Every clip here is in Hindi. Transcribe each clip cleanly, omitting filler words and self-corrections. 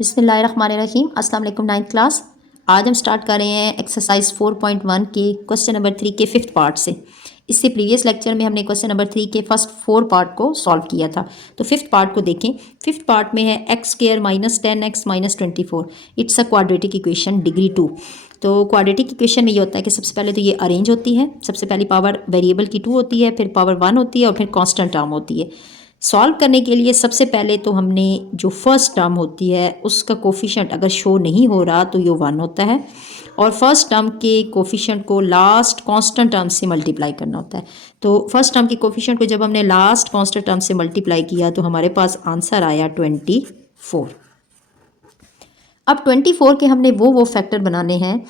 बिस्मिल्लाहिर्रहमानिर्रहीम। अस्सलाम वालेकुम। 9th class. आज हम स्टार्ट कर रहे हैं एक्सरसाइज 4.1 के क्वेश्चन नंबर 3 के 5th पार्ट से। इससे प्रीवियस लेक्चर में हमने क्वेश्चन नंबर 3 के फर्स्ट 4 पार्ट को सॉल्व किया था। तो 5th पार्ट को देखें। 5th पार्ट में है x square minus 10x minus 24। It's a quadratic equation degree 2। तो क्वाड्रेटिक इक्वेशन में ये होता है कि सबसे पहले तो ये अरेंज होती है। सबसे पहली पावर वेरिएबल की 2 होती है, फिर पावर 1 होती है और फिर कांस्टेंट टर्म होती है। सॉल्व करने के लिए सबसे पहले तो हमने जो फर्स्ट टर्म होती है उसका कोफिशिएंट अगर शो नहीं हो रहा तो ये 1 होता है, और फर्स्ट टर्म के कोफिशिएंट को लास्ट कांस्टेंट टर्म से मल्टीप्लाई करना होता है। तो फर्स्ट टर्म के कोफिशिएंट को जब हमने लास्ट कांस्टेंट टर्म से मल्टीप्लाई किया तो हमारे पास आंसर आया 24। अब 24 के हमने वो फैक्टर बनाने हैं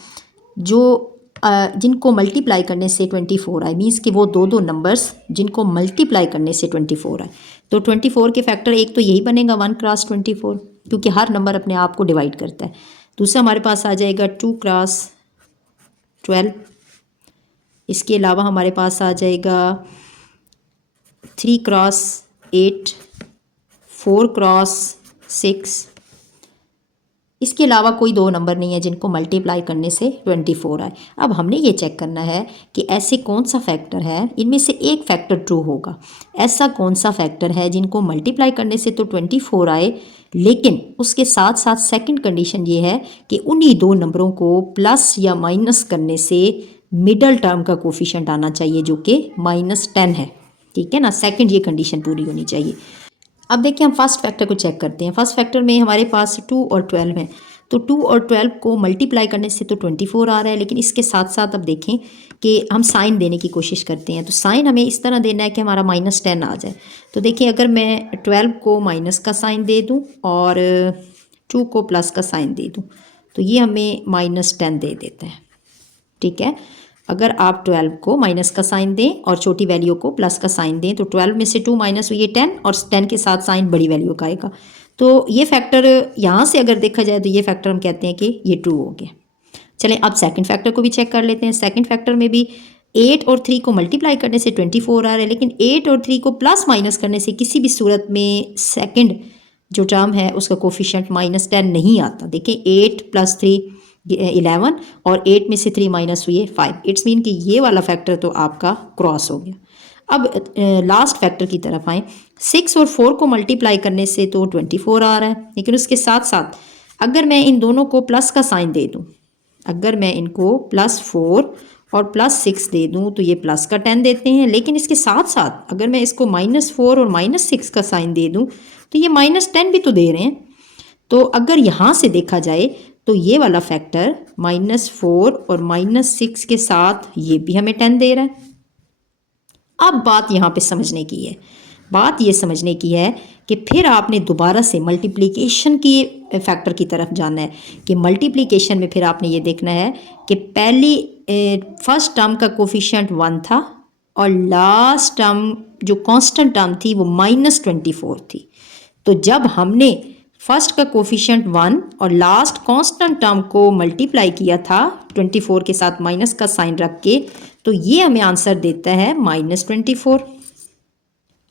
जो जिनको मल्टीप्लाई करने से 24 आए, मीन्स कि वो दो नंबर्स जिनको मल्टीप्लाई करने से 24 आए। तो 24 के फैक्टर एक तो यही बनेगा 1 क्रॉस 24, क्योंकि हर नंबर अपने आप को डिवाइड करता है। दूसरा हमारे पास आ जाएगा 2 क्रॉस 12। इसके अलावा हमारे पास आ जाएगा 3 क्रॉस 8, 4 क्रॉस 6। इसके अलावा कोई दो नंबर नहीं है जिनको मल्टीप्लाई करने से 24 आए। अब हमने ये चेक करना है कि ऐसे कौन सा फैक्टर है, इनमें से एक फैक्टर ट्रू होगा। ऐसा कौन सा फैक्टर है जिनको मल्टीप्लाई करने से तो 24 आए, लेकिन उसके साथ साथ सेकंड कंडीशन ये है कि उन्हीं दो नंबरों को प्लस या माइनस करने से मिडल टर्म का कोफिशिएंट आना चाहिए जो कि -10 है। ठीक है ना, सेकंड ये कंडीशन पूरी होनी चाहिए। अब देखिए हम फर्स्ट फैक्टर को चेक करते हैं। फर्स्ट फैक्टर में हमारे पास 2 और 12 है, तो 2 और 12 को मल्टीप्लाई करने से तो 24 आ रहा है, लेकिन इसके साथ साथ अब देखें कि हम साइन देने की कोशिश करते हैं। तो साइन हमें इस तरह देना है कि हमारा -10 आ जाए। तो देखिए अगर मैं 12 को माइनस का साइन दे दूँ और 2 को प्लस का साइन दे दूँ तो ये हमें -10 दे देता है। ठीक है, अगर आप 12 को माइनस का साइन दें और छोटी वैल्यू को प्लस का साइन दें तो 12 में से 2 माइनस हुई 10 और 10 के साथ साइन बड़ी वैल्यू का आएगा। तो ये फैक्टर यहाँ से अगर देखा जाए तो ये फैक्टर हम कहते हैं कि ये ट्रू हो गया। चलें अब सेकंड फैक्टर को भी चेक कर लेते हैं। सेकंड फैक्टर में भी 8 और 3 को मल्टीप्लाई करने से 24 आ रहा है, लेकिन 8 और 3 को प्लस माइनस करने से किसी भी सूरत में सेकंड जो टर्म है उसका कोफिशिएंट -10 नहीं आता। देखिए 8 + 3 11 और 8 में से 3 माइनस हुए 5। इट्स मीन कि ये वाला फैक्टर तो आपका क्रॉस हो गया। अब लास्ट फैक्टर की तरफ आएँ। 6 और 4 को मल्टीप्लाई करने से तो 24 आ रहा है, लेकिन उसके साथ साथ अगर मैं इन दोनों को प्लस का साइन दे दूँ, अगर मैं इनको +4 और +6 दे दूँ तो ये प्लस का 10 देते हैं, लेकिन इसके साथ साथ अगर मैं इसको -4 और -6 का साइन दे दूँ तो ये -10 भी तो दे रहे हैं। तो अगर यहाँ से देखा जाए तो ये वाला फैक्टर -4 और -6 के साथ ये भी हमें 10 दे रहा है। अब बात यहाँ पे समझने की है, बात ये समझने की है कि फिर आपने दोबारा से मल्टीप्लिकेशन की फैक्टर की तरफ जाना है कि मल्टीप्लिकेशन में फिर आपने ये देखना है कि पहली फर्स्ट टर्म का कोफिशिएंट 1 था और लास्ट टर्म जो कांस्टेंट टर्म थी वो -24 थी। तो जब हमने फर्स्ट का कोफिशिएंट 1 और लास्ट कांस्टेंट टर्म को मल्टीप्लाई किया था 24 के साथ माइनस का साइन रख के, तो ये हमें आंसर देता है -24।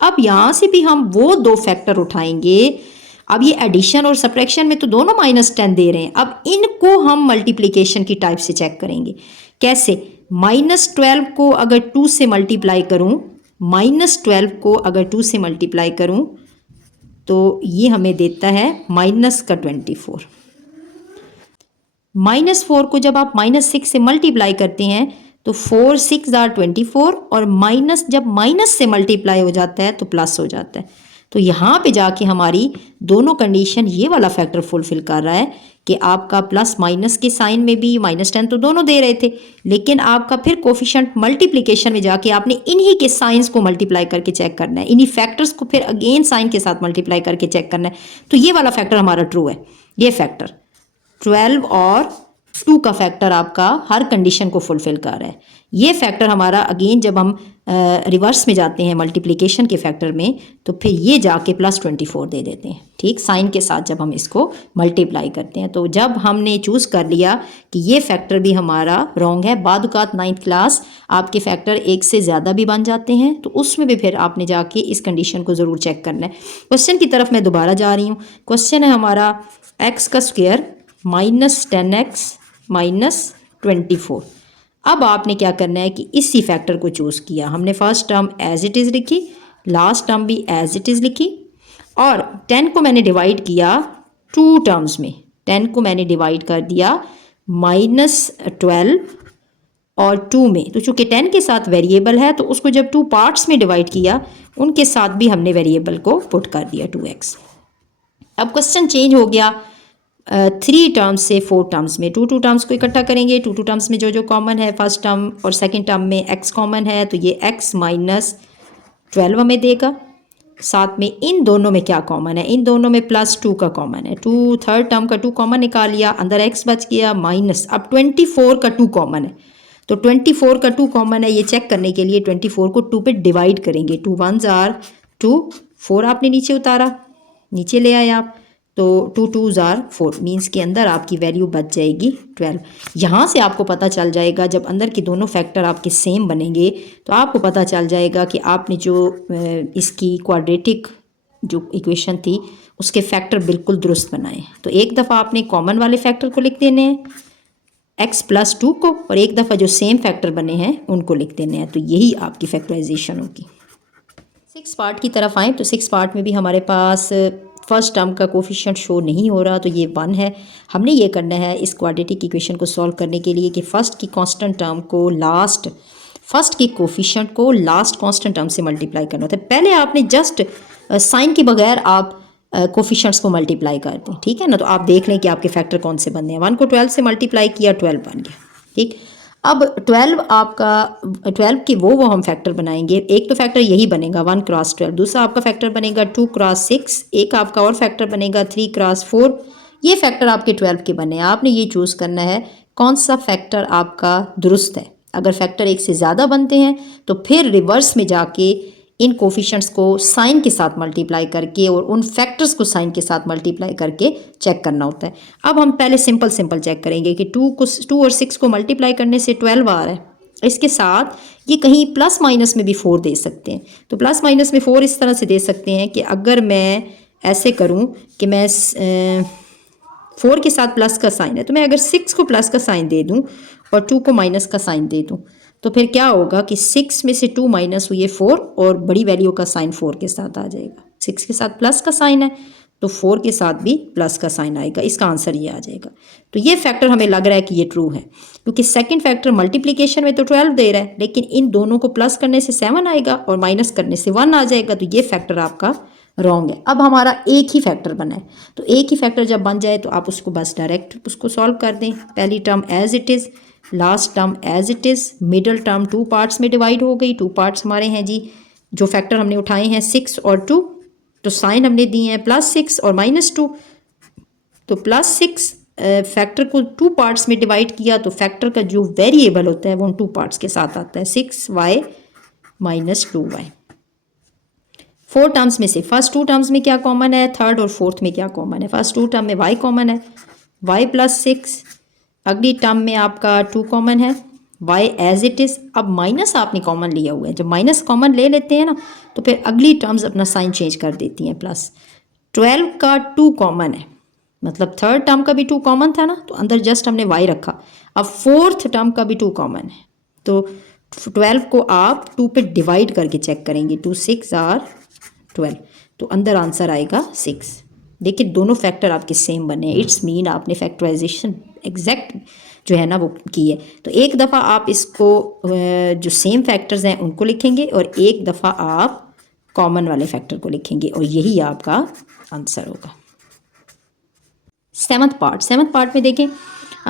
अब यहाँ से भी हम वो दो फैक्टर उठाएंगे। अब ये एडिशन और सब्ट्रैक्शन में तो दोनों -10 दे रहे हैं। अब इनको हम मल्टीप्लिकेशन की टाइप से चेक करेंगे। कैसे? -12 को अगर 2 से मल्टीप्लाई करूँ, -12 को अगर 2 से मल्टीप्लाई करूँ तो ये हमें देता है -24। -4 को जब आप -6 से मल्टीप्लाई करते हैं तो 4 6 आर 24 और माइनस जब माइनस से मल्टीप्लाई हो जाता है तो प्लस हो जाता है। तो यहाँ पे जाके हमारी दोनों कंडीशन ये वाला फैक्टर फुलफिल कर रहा है कि आपका प्लस माइनस के साइन में भी -10 तो दोनों दे रहे थे, लेकिन आपका फिर कोफिशिएंट मल्टीप्लिकेशन में जाके आपने इन्हीं के साइंस को मल्टीप्लाई करके चेक करना है, इन्हीं फैक्टर्स को फिर अगेन साइन के साथ मल्टीप्लाई करके चेक करना है। तो ये वाला फैक्टर हमारा ट्रू है। ये फैक्टर 12 और 2 का फैक्टर आपका हर कंडीशन को फुलफिल कर रहा है। ये फैक्टर हमारा अगेन जब हम रिवर्स में जाते हैं मल्टीप्लिकेशन के फैक्टर में तो फिर ये जाके +24 दे देते हैं। ठीक, साइन के साथ जब हम इसको मल्टीप्लाई करते हैं। तो जब हमने चूज़ कर लिया कि ये फैक्टर भी हमारा रॉन्ग है, बादुकात 9th क्लास आपके फैक्टर एक से ज़्यादा भी बन जाते हैं, तो उसमें भी फिर आपने जाके इस कंडीशन को ज़रूर चेक करना है। क्वेश्चन की तरफ मैं दोबारा जा रही हूँ। क्वेश्चन है हमारा एक्स का स्क्वायर -10x -24। अब आपने क्या करना है कि इसी फैक्टर को चूज़ किया। हमने first term as it is लिखी, लास्ट टर्म भी एज इट इज़ लिखी, और 10 को मैंने डिवाइड किया 2 टर्म्स में। 10 को मैंने डिवाइड कर दिया -12 और 2 में। तो चूँकि 10 के साथ वेरिएबल है तो उसको जब 2 पार्ट्स में डिवाइड किया, उनके साथ भी हमने वेरिएबल को पुट कर दिया 2x। अब क्वेश्चन चेंज हो गया 3 टर्म्स से 4 टर्म्स में। 2 टर्म्स को इकट्ठा करेंगे। 2 टर्म्स में जो जो कॉमन है, फर्स्ट टर्म और सेकंड टर्म में x कॉमन है, तो ये x -12 हमें देगा। साथ में इन दोनों में क्या कॉमन है, इन दोनों में +2 का कॉमन है। 2 थर्ड टर्म का 2 कॉमन निकाल लिया, अंदर x बच गया माइनस। अब 24 का 2 कॉमन है, तो 24 का 2 कॉमन है, ये चेक करने के लिए 24 को 2 पे डिवाइड करेंगे। 2 1s are 2, 4 आपने नीचे उतारा, नीचे ले आए आप, तो 2 2s are 4, मीन्स के अंदर आपकी वैल्यू बच जाएगी 12। यहाँ से आपको पता चल जाएगा, जब अंदर के दोनों फैक्टर आपके सेम बनेंगे तो आपको पता चल जाएगा कि आपने जो इसकी क्वाड्रेटिक जो इक्वेशन थी उसके फैक्टर बिल्कुल दुरुस्त बनाए। तो एक दफ़ा आपने कॉमन वाले फैक्टर को लिख देने हैं x +2 को, और एक दफ़ा जो सेम फैक्टर बने हैं उनको लिख देने हैं। तो यही आपकी फैक्टराइजेशन होगी। 6 पार्ट की तरफ आएँ तो 6 पार्ट में भी हमारे पास फर्स्ट टर्म का कोफिशिएंट शो नहीं हो रहा, तो ये 1 है। हमने ये करना है इस क्वाड्रेटिक इक्वेशन को सॉल्व करने के लिए कि फर्स्ट की कांस्टेंट टर्म को फर्स्ट के कोफिशिएंट को लास्ट कांस्टेंट टर्म से मल्टीप्लाई करना होता है। पहले आपने जस्ट साइन के बगैर आप कोफिशिएंट्स को मल्टीप्लाई कर दें, ठीक है ना। तो आप देख लें कि आपके फैक्टर कौन से बनने हैं। 1 को 12 से मल्टीप्लाई किया, 12 बन गया, ठीक। अब 12 आपका 12 की वो हम फैक्टर बनाएंगे। एक तो फैक्टर यही बनेगा 1 क्रॉस 12, दूसरा आपका फैक्टर बनेगा 2 क्रॉस 6, एक आपका और फैक्टर बनेगा 3 क्रॉस 4। ये फैक्टर आपके 12 के बने। आपने ये चूज़ करना है कौन सा फैक्टर आपका दुरुस्त है। अगर फैक्टर एक से ज़्यादा बनते हैं तो फिर रिवर्स में जाके इन कोफिशिएंट्स को साइन के साथ मल्टीप्लाई करके और उन फैक्टर्स को साइन के साथ मल्टीप्लाई करके चेक करना होता है। अब हम पहले सिंपल चेक करेंगे कि 2 और 6 को मल्टीप्लाई करने से 12 आ रहा है। इसके साथ ये कहीं प्लस माइनस में भी 4 दे सकते हैं। तो प्लस माइनस में 4 इस तरह से दे सकते हैं कि अगर मैं ऐसे करूँ कि मैं 4 के साथ प्लस का साइन है, तो मैं अगर 6 को प्लस का साइन दे दूँ और 2 को माइनस का साइन दे दूँ, तो फिर क्या होगा कि 6 में से 2 माइनस हुए 4, और बड़ी वैल्यू का साइन 4 के साथ आ जाएगा। 6 के साथ प्लस का साइन है तो 4 के साथ भी प्लस का साइन आएगा। इसका आंसर ये आ जाएगा। तो ये फैक्टर हमें लग रहा है कि ये ट्रू है, क्योंकि सेकंड फैक्टर मल्टीप्लिकेशन में तो 12 दे रहा है, लेकिन इन दोनों को प्लस करने से 7 आएगा और माइनस करने से 1 आ जाएगा। तो ये फैक्टर आपका रॉन्ग है। अब हमारा एक ही फैक्टर बना है, तो एक ही फैक्टर जब बन जाए तो आप उसको बस डायरेक्ट उसको सॉल्व कर दें। पहली term as it is, last term as it is, middle term 2 parts में डिवाइड हो गई। 2 पार्ट्स हमारे हैं जी, जो फैक्टर हमने उठाए हैं 6 और 2, तो साइन हमने दिए हैं +6 और -2। तो +6 फैक्टर को 2 पार्ट्स में डिवाइड किया, तो फैक्टर का जो वेरिएबल होता है वो उन 2 पार्ट्स के साथ आता है, 6y -2y। 4 टर्म्स में से फर्स्ट 2 टर्म्स में क्या कॉमन है, थर्ड और फोर्थ में क्या कॉमन है। फर्स्ट 2 टर्म में y कॉमन है, y +6। अगली टर्म में आपका 2 कॉमन है, y एज इट इज़। अब माइनस आपने कॉमन लिया हुआ है, जब माइनस कॉमन ले लेते हैं ना तो फिर अगली टर्म्स अपना साइन चेंज कर देती हैं। प्लस 12 का 2 कॉमन है, मतलब थर्ड टर्म का भी 2 कॉमन था ना, तो अंदर जस्ट हमने y रखा। अब फोर्थ टर्म का भी 2 कॉमन है, तो 12 को आप 2 पे डिवाइड करके चेक करेंगे। 2 6 are 12, तो अंदर आंसर आएगा 6। देखिए दोनों फैक्टर आपके सेम बने हैं, इट्स मीन आपने फैक्टराइजेशन एग्जैक्ट जो है ना वो की है। तो एक दफ़ा आप इसको जो सेम फैक्टर्स हैं उनको लिखेंगे और एक दफ़ा आप कॉमन वाले फैक्टर को लिखेंगे, और यही आपका आंसर होगा। सेवन्थ पार्ट में देखें,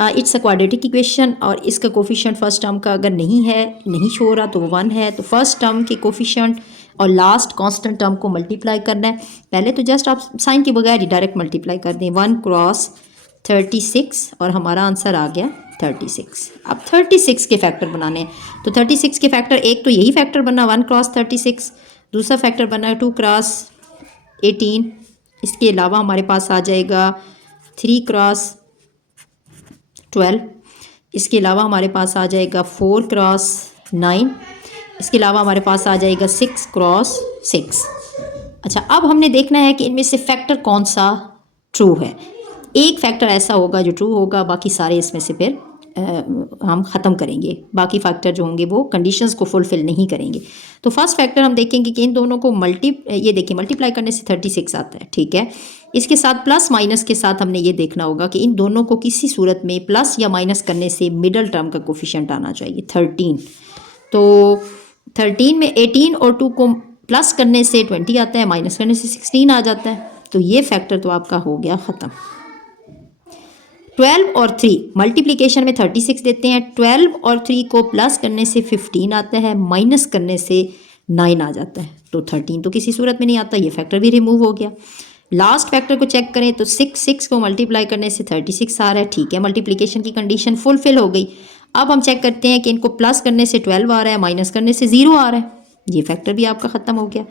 इट्स अ क्वाड्रेटिक इक्वेशन और इसका कोफिशिएंट फर्स्ट टर्म का अगर नहीं शो हो रहा तो वो 1 है। तो फर्स्ट टर्म के कोफिशिएंट और लास्ट कांस्टेंट टर्म को मल्टीप्लाई करना है। पहले तो जस्ट आप साइन के बगैर ही डायरेक्ट मल्टीप्लाई कर दें, 1 क्रॉस 36 और हमारा आंसर आ गया 36। अब 36 के फैक्टर बनाने हैं, तो 36 के फैक्टर एक तो यही फैक्टर बना 1 क्रॉस 36, दूसरा फैक्टर बना 2 क्रॉस 18। इसके अलावा हमारे पास आ जाएगा 3 क्रॉस 12। इसके अलावा हमारे पास आ जाएगा 4 क्रॉस 9। इसके अलावा हमारे पास आ जाएगा 6 क्रॉस 6। अच्छा, अब हमने देखना है कि इनमें से फैक्टर कौन सा ट्रू है। एक फैक्टर ऐसा होगा जो ट्रू होगा, बाकी सारे इसमें से फिर हम ख़त्म करेंगे, बाकी फैक्टर जो होंगे वो कंडीशंस को फुलफ़िल नहीं करेंगे। तो फर्स्ट फैक्टर हम देखेंगे कि इन दोनों को ये देखिए मल्टीप्लाई करने से 36 आता है, ठीक है। इसके साथ प्लस माइनस के साथ हमने ये देखना होगा कि इन दोनों को किसी सूरत में प्लस या माइनस करने से मिडल टर्म का कोफिशिएंट आना चाहिए 13। तो 13 में 18 और 2 को प्लस करने से 20 आता है, माइनस करने से 16 आ जाता है। तो ये फैक्टर तो आपका हो गया ख़त्म। 12 और 3 मल्टीप्लिकेशन में 36 देते हैं, 12 और 3 को प्लस करने से 15 आता है, माइनस करने से 9 आ जाता है। तो 13 तो किसी सूरत में नहीं आता, ये फैक्टर भी रिमूव हो गया। लास्ट फैक्टर को चेक करें तो 6 को मल्टीप्लाई करने से 36 आ रहा है, ठीक है, मल्टीप्लिकेशन की कंडीशन फुलफिल हो गई। अब हम चेक करते हैं कि इनको प्लस करने से 12 आ रहा है, माइनस करने से 0 आ रहा है, ये फैक्टर भी आपका ख़त्म हो गया।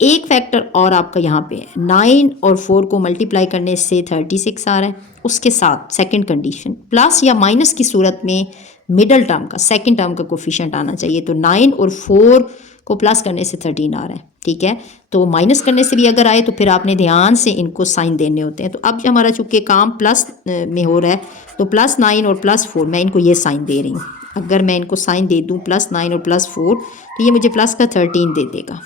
एक फैक्टर और आपका यहाँ पे है, 9 और 4 को मल्टीप्लाई करने से 36 आ रहा है, उसके साथ सेकंड कंडीशन प्लस या माइनस की सूरत में मिडल टर्म का सेकंड टर्म का कोफिशिएंट आना चाहिए। तो 9 और 4 को प्लस करने से 13 आ रहा है, ठीक है। तो माइनस करने से भी अगर आए तो फिर आपने ध्यान से इनको साइन देने होते हैं। तो अब हमारा चूँकि काम प्लस में हो रहा है तो +9 और +4 मैं इनको ये साइन दे रही हूँ। अगर मैं इनको साइन दे दूँ +9 और +4 तो ये मुझे प्लस का 13 दे देगा,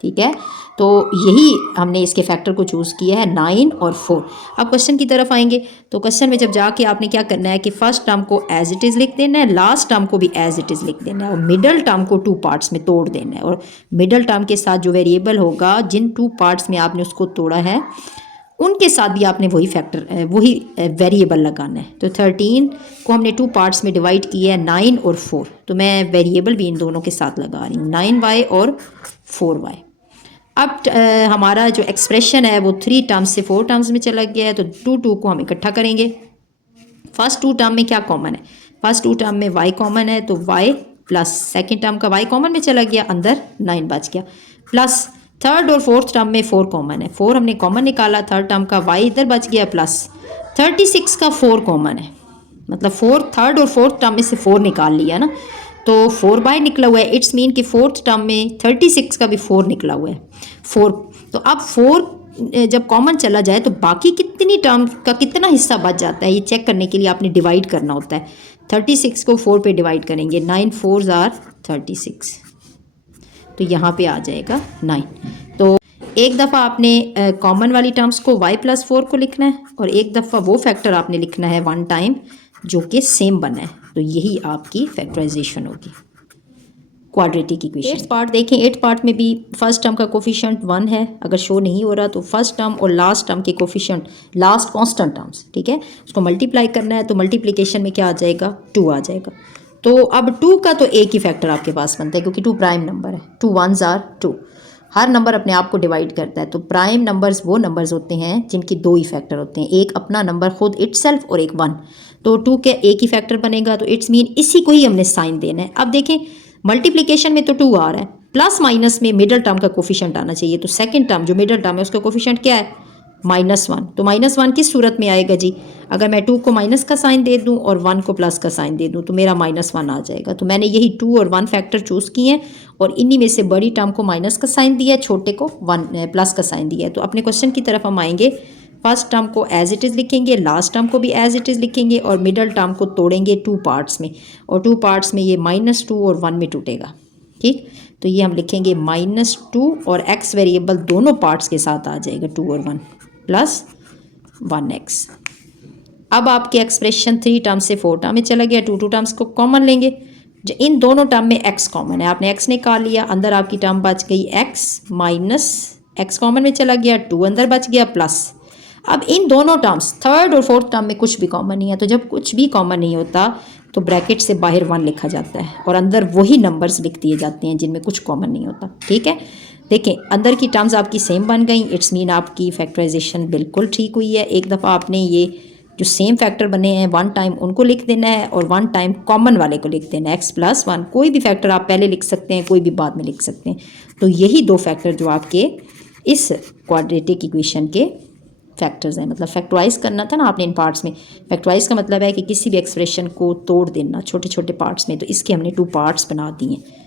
ठीक है। तो यही हमने इसके फैक्टर को चूज़ किया है 9 और 4। अब क्वेश्चन की तरफ आएंगे तो क्वेश्चन में जब जाके आपने क्या करना है कि फर्स्ट टर्म को एज इट इज़ लिख देना है, लास्ट टर्म को भी एज इट इज़ लिख देना है और मिडल टर्म को 2 पार्ट्स में तोड़ देना है। और मिडल टर्म के साथ जो वेरिएबल होगा जिन 2 पार्ट्स में आपने उसको तोड़ा है उनके साथ भी आपने वही वेरिएबल लगाना है। तो 13 को हमने 2 पार्ट्स में डिवाइड किया है 9 और 4, तो मैं वेरिएबल भी इन दोनों के साथ लगा रही हूँ 9y और 4y। अब हमारा जो एक्सप्रेशन है वो 3 टर्म्स से 4 टर्म्स में चला गया है, तो 2 को हम इकट्ठा करेंगे। फर्स्ट 2 टर्म में क्या कॉमन है, फर्स्ट 2 टर्म में y कॉमन है तो y प्लस सेकेंड टर्म का y कॉमन में चला गया, अंदर 9 बच गया, प्लस थर्ड और फोर्थ टर्म में 4 कॉमन है, 4 हमने कॉमन निकाला, थर्ड टर्म का y इधर बच गया, प्लस 36 का 4 कॉमन है, मतलब थर्ड और फोर्थ टर्म में से 4 निकाल लिया ना, तो 4 बाय निकला हुआ है, इट्स मीन कि फोर्थ टर्म में 36 का भी 4 निकला हुआ है 4। तो अब 4 जब कॉमन चला जाए तो बाकी कितनी टर्म का कितना हिस्सा बच जाता है ये चेक करने के लिए आपने डिवाइड करना होता है। 36 को 4 पे डिवाइड करेंगे, 9 4s आर 36, तो यहाँ पे आ जाएगा 9। तो एक दफ़ा आपने कॉमन वाली टर्म्स को y + 4 को लिखना है और एक दफ़ा वो फैक्टर आपने लिखना है 1 टाइम जो कि सेम बना है, तो यही आपकी फैक्टराइजेशन होगी क्वाड्रेटिक इक्वेशन। 8th पार्ट देखें, 8th पार्ट में भी फर्स्ट टर्म का कोफिशिएंट 1 है, अगर शो नहीं हो रहा तो फर्स्ट टर्म और लास्ट टर्म के कोफिशिएंट लास्ट कांस्टेंट टर्म्स, ठीक है, उसको मल्टीप्लाई करना है, तो मल्टीप्लिकेशन में क्या आ जाएगा 2 आ जाएगा। तो अब 2 का तो एक ही फैक्टर आपके पास बनता है क्योंकि 2 प्राइम नंबर है, 2 1s आर 2, हर नंबर अपने आप को डिवाइड करता है। तो प्राइम नंबर्स वो नंबर्स होते हैं जिनके 2 ही फैक्टर होते हैं, एक अपना नंबर खुद इटसेल्फ और एक 1, तो 2 के एक ही फैक्टर बनेगा, तो इट्स मीन इसी को ही हमने साइन देना है। अब देखें मल्टीप्लिकेशन में तो 2 आ रहा है, प्लस माइनस में मिडल टर्म का कोफिशिएंट आना चाहिए, तो सेकंड टर्म जो मिडल टर्म है उसका कोफिशिएंट क्या है -1, तो -1 किस सूरत में आएगा जी, अगर मैं 2 को माइनस का साइन दे दूं और 1 को प्लस का साइन दे दूं तो मेरा -1 आ जाएगा। तो मैंने यही 2 और 1 फैक्टर चूज़ किए हैं और इन्हीं में से बड़ी टर्म को माइनस का साइन दिया है, छोटे को 1 प्लस का साइन दिया है। तो अपने क्वेश्चन की तरफ हम आएंगे, फर्स्ट टर्म को एज इट इज़ लिखेंगे, लास्ट टर्म को भी एज इट इज़ लिखेंगे और मिडल टर्म को तोड़ेंगे 2 पार्ट्स में, और 2 पार्ट्स में ये -2 और 1 में टूटेगा, ठीक। तो ये हम लिखेंगे -2 और x वेरिएबल दोनों पार्ट्स के साथ आ जाएगा 2 और 1 प्लस 1x। अब आपके एक्सप्रेशन 3 टर्म से 4 टर्म में चला गया, 2 टर्म्स को कॉमन लेंगे, जो इन दोनों टर्म में x कॉमन है, आपने x निकाल लिया, अंदर आपकी टर्म बच गई x माइनस x कॉमन में चला गया, 2 अंदर बच गया प्लस। अब इन दोनों टर्म्स थर्ड और फोर्थ टर्म में कुछ भी कॉमन नहीं है, तो जब कुछ भी कॉमन नहीं होता तो ब्रैकेट से बाहर 1 लिखा जाता है और अंदर वही नंबर्स लिख दिए जाते हैं जिनमें कुछ कॉमन नहीं होता, ठीक है। देखें अंदर की टर्म्स आपकी सेम बन गई, इट्स मीन आपकी फैक्टराइजेशन बिल्कुल ठीक हुई है। एक दफ़ा आपने ये जो सेम फैक्टर बने हैं 1 टाइम उनको लिख देना है और 1 टाइम कॉमन वाले को लिख देना है, x + 1, कोई भी फैक्टर आप पहले लिख सकते हैं, कोई भी बाद में लिख सकते हैं। तो यही 2 फैक्टर जो आपके इस क्वाड्रेटिक इक्वेशन के फैक्टर्स हैं, मतलब फैक्टराइज करना था ना आपने इन पार्ट्स में। फैक्टराइज का मतलब है कि किसी भी एक्सप्रेशन को तोड़ देना छोटे छोटे पार्ट्स में, तो इसके हमने 2 पार्ट्स बना दिए हैं।